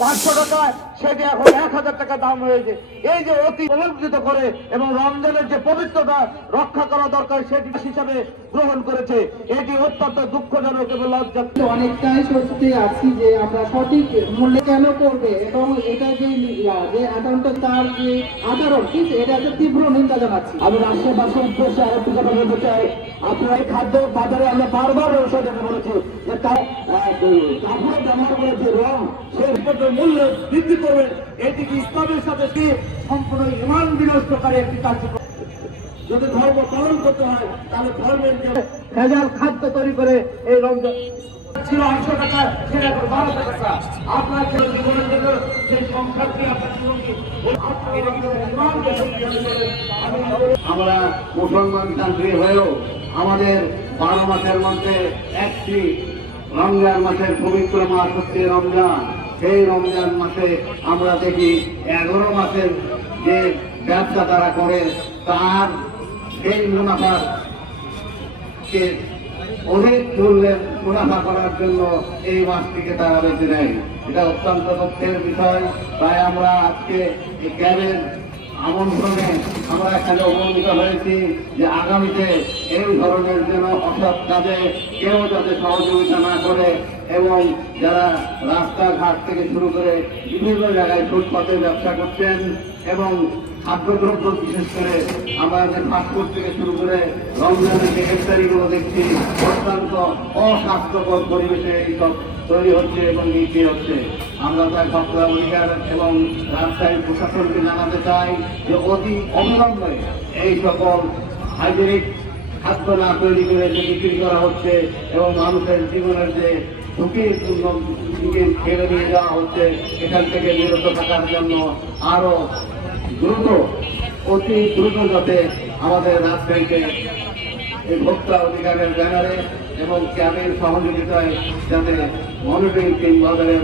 500 টাকা সেটি এখন 1000 টাকা দাম হয়েছে। এই যে অতি প্রলম্বিত করে এবং রমজানের যে পবিত্রতা রক্ষা করা দরকার সেটি হিসাবে গ্রহণ করেছে, এটি অত্যন্ত দুঃখজনক এবং লজ্জা। অনেকটাই সত্যি আছি যে আমরা সঠিক মূল্যে কেন করবে এবং এটা যে অ্যাকাউন্টে তার যে আচরণ এটা যে তীব্র নিন্দা জানাচ্ছি। আমি রাষ্ট্রবাসীর উদ্দেশ্যে আরেকটি কথা বলতে চাই, আপনার এই খাদ্য বাজারে আমরা বারবার ঔষধ বলেছি যে কাপড় ব্যবহার করে যে রং সেই মূল্য বৃদ্ধি করবেন, এটি কি ইসলামের সাথে সম্পূর্ণ ইমান বিনষ্টকারী একটি কার্যক্রম। যদি ধর্ম পালন করতে হয় তাহলে ধর্মের যে ভেজাল খাদ্য তৈরি করে এই রমজান ছিল 800 টাকা, সেটা এখন 1200 টাকা। আপনার জীবনের জন্য সেই সংখ্যাটি আপনার জীবনকে আমরা মুসলমান কান্ট্রি হয়েও আমাদের 12 মাসের মধ্যে একটি রমজান মাসের পবিত্র মাস হচ্ছে রমজান। সেই রমজান মাসে আমরা দেখি 11 মাসের যে ব্যবসা তারা করে তার সেই মুনাফার অনেক মূল্যের মুনাফা করার জন্য এই মাসটিকে তারা বেছে নেয়। এটা অত্যন্ত দুঃখের বিষয়। তাই আমরা আজকে এই ক্যাবের আমন্ত্রণে আমরা এখানে উপনীত হয়েছি যে আগামীতে এই ধরনের যেন অসৎ কাজে কেউ যাতে সহযোগিতা না করে এবং যারা রাস্তাঘাট থেকে শুরু করে বিভিন্ন জায়গায় ফুটপাতে ব্যবসা করছেন এবং খাদ্যদ্রব্য বিশেষ করে আমাদের ফাস্টফুড থেকে শুরু করে রমজানের যে ইফতারিগুলো দেখছি অত্যন্ত অস্বাস্থ্যকর পরিবেশে এইসব তৈরি হচ্ছে এবং বিক্রি হচ্ছে। আমরা তাই ভক্তরা অধিকার এবং রাজশাহী প্রশাসনকে জানাতে চাই যে অতি অবিলম্বে এই সকল হাইজেনিক খাদ্য না তৈরি করে যে বিক্রি করা হচ্ছে এবং মানুষের জীবনের যে ঝুঁকিপূর্ণ দিকে ঠেলে নিয়ে যাওয়া হচ্ছে এখান থেকে বিরত থাকার জন্য আরো দ্রুত অতি দ্রুত যাতে আমাদের রাজশাহীকে এই ভোক্তা অধিকারের ব্যানারে এবং ক্যাবের সহযোগিতায় যাতে মনিটরিং টিম বাজারে